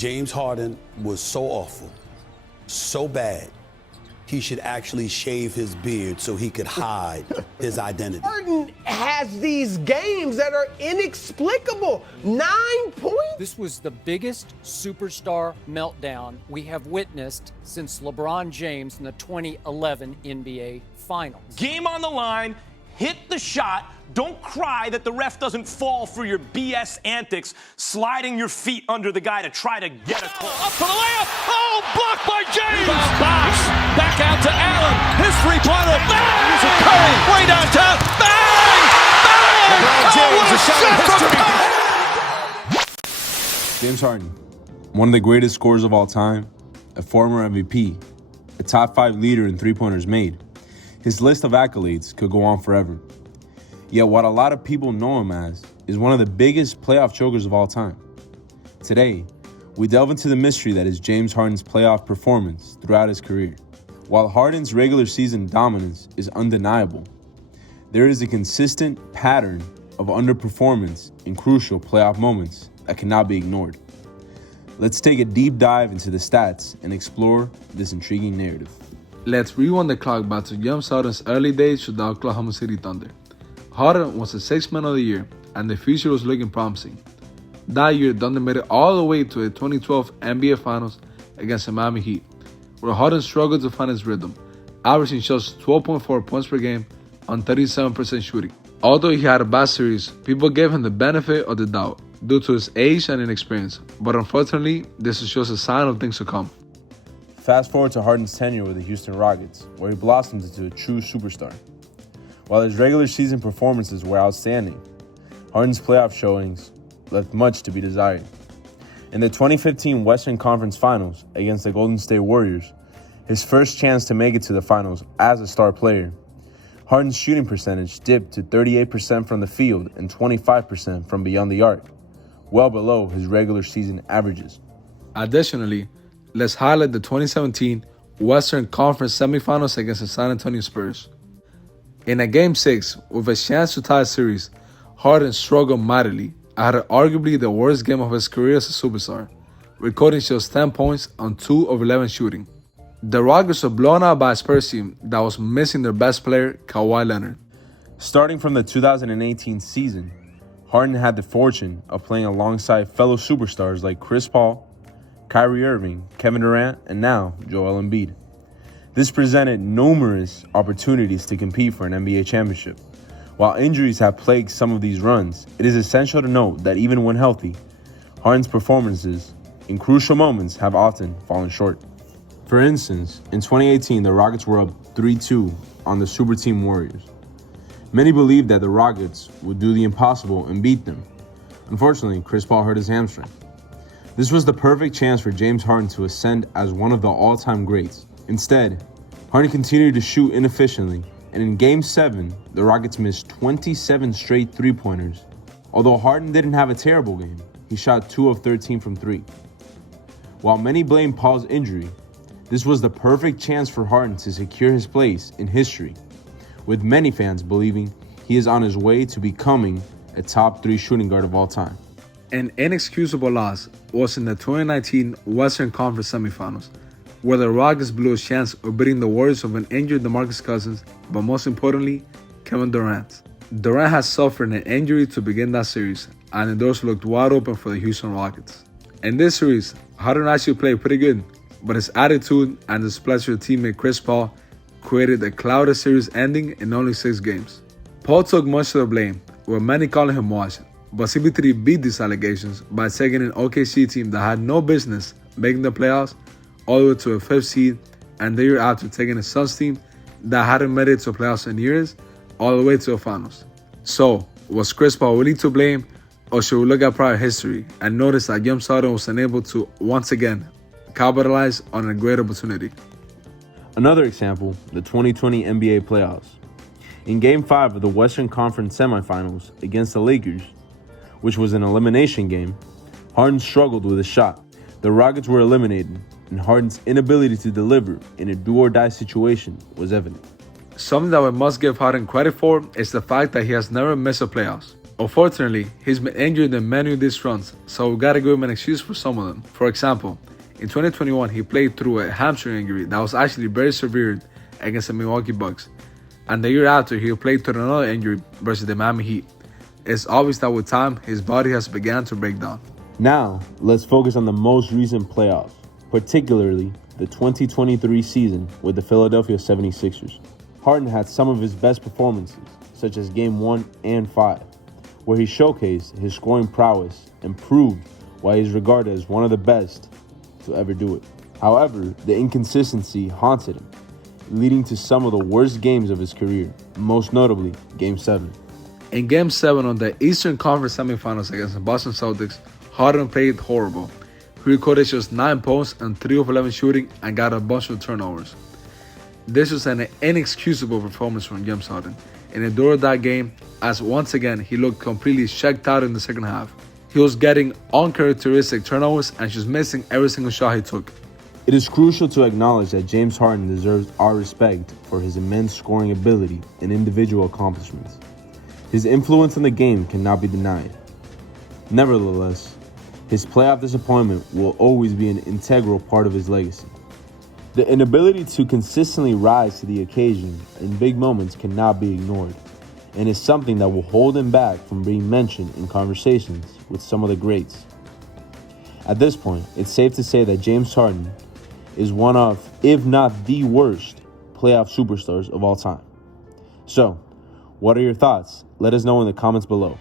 James Harden was so awful, so bad, he should actually shave his beard so he could hide his identity. Harden has these games that are inexplicable. 9 points? This was the biggest superstar meltdown we have witnessed since LeBron James in the 2011 NBA Finals. Game on the line, hit the shot. Don't cry that the ref doesn't fall for your BS antics, sliding your feet under the guy to try to get a call. Up for the layup. Oh, blocked by James. Box. Back out to Allen. His three-pointer. Bang! Here's a Curry. Way downtown. Bang! Bang! Oh, what a shot from James Harden, one of the greatest scorers of all time, a former MVP, a top 5 leader in three-pointers made. His list of accolades could go on forever. Yet what a lot of people know him as is one of the biggest playoff chokers of all time. Today, we delve into the mystery that is James Harden's playoff performance throughout his career. While Harden's regular season dominance is undeniable, there is a consistent pattern of underperformance in crucial playoff moments that cannot be ignored. Let's take a deep dive into the stats and explore this intriguing narrative. Let's rewind the clock back to James Harden's early days with the Oklahoma City Thunder. Harden was the 6th man of the year, and the future was looking promising. That year, Thunder made it all the way to the 2012 NBA Finals against the Miami Heat, where Harden struggled to find his rhythm, averaging just 12.4 points per game on 37% shooting. Although he had a bad series, people gave him the benefit of the doubt due to his age and inexperience, but unfortunately, this is just a sign of things to come. Fast forward to Harden's tenure with the Houston Rockets, where he blossomed into a true superstar. While his regular season performances were outstanding, Harden's playoff showings left much to be desired. In the 2015 Western Conference Finals against the Golden State Warriors, his first chance to make it to the finals as a star player, Harden's shooting percentage dipped to 38% from the field and 25% from beyond the arc, well below his regular season averages. Additionally, let's highlight the 2017 Western Conference Semifinals against the San Antonio Spurs. In a Game 6, with a chance to tie a series, Harden struggled mightily and had arguably the worst game of his career as a superstar, recording just 10 points on 2 of 11 shooting. The Rockets were blown out by a Spurs team that was missing their best player, Kawhi Leonard. Starting from the 2018 season, Harden had the fortune of playing alongside fellow superstars like Chris Paul, Kyrie Irving, Kevin Durant, and now Joel Embiid. This presented numerous opportunities to compete for an NBA championship. While injuries have plagued some of these runs, it is essential to note that even when healthy, Harden's performances in crucial moments have often fallen short. For instance, in 2018, the Rockets were up 3-2 on the super team Warriors. Many believed that the Rockets would do the impossible and beat them. Unfortunately, Chris Paul hurt his hamstring. This was the perfect chance for James Harden to ascend as one of the all-time greats. Instead, Harden continued to shoot inefficiently, and in Game 7, the Rockets missed 27 straight three-pointers. Although Harden didn't have a terrible game, he shot 2 of 13 from 3. While many blame Paul's injury, this was the perfect chance for Harden to secure his place in history, with many fans believing he is on his way to becoming a top 3 shooting guard of all time. An inexcusable loss was in the 2019 Western Conference Semifinals, where the Rockets blew a chance of beating the Warriors of an injured DeMarcus Cousins, but most importantly, Kevin Durant. Durant has suffered an injury to begin that series, and the doors looked wide open for the Houston Rockets. In this series, Harden actually played pretty good, but his attitude and displeasure with teammate Chris Paul created a clouded series ending in only 6 games. Paul took much of the blame, with many calling him washed, but CP3 beat these allegations by taking an OKC team that had no business making the playoffs all the way to a 5th seed, and the year after taking a Suns team that hadn't made it to playoffs in years all the way to the finals. So, was Chris Paul really to blame, or should we look at prior history and notice that James Harden was unable to once again capitalize on a great opportunity? Another example, the 2020 NBA playoffs. In Game 5 of the Western Conference semifinals against the Lakers, which was an elimination game, Harden struggled with his shot. The Rockets were eliminated, and Harden's inability to deliver in a do-or-die situation was evident. Something that we must give Harden credit for is the fact that he has never missed the playoffs, Unfortunately, he's been injured in many of these runs, so we gotta give him an excuse for some of them. For example, in 2021, he played through a hamstring injury that was actually very severe against the Milwaukee Bucks. And the year after, he played through another injury versus the Miami Heat. It's obvious that with time, his body has begun to break down. Now, let's focus on the most recent playoff, particularly the 2023 season with the Philadelphia 76ers. Harden had some of his best performances, such as Game 1 and 5, where he showcased his scoring prowess and proved why he's regarded as one of the best to ever do it. However, the inconsistency haunted him, leading to some of the worst games of his career, most notably Game 7. In Game 7 of the Eastern Conference Semifinals against the Boston Celtics, Harden played horrible. He recorded just 9 points and 3 of 11 shooting and got a bunch of turnovers. This was an inexcusable performance from James Harden, and endured that game as once again he looked completely checked out in the second half. He was getting uncharacteristic turnovers and just missing every single shot he took. It is crucial to acknowledge that James Harden deserves our respect for his immense scoring ability and individual accomplishments. His influence in the game cannot be denied. Nevertheless, his playoff disappointment will always be an integral part of his legacy. The inability to consistently rise to the occasion in big moments cannot be ignored, and is something that will hold him back from being mentioned in conversations with some of the greats. At this point, it's safe to say that James Harden is one of, if not the worst, playoff superstars of all time. So, what are your thoughts? Let us know in the comments below.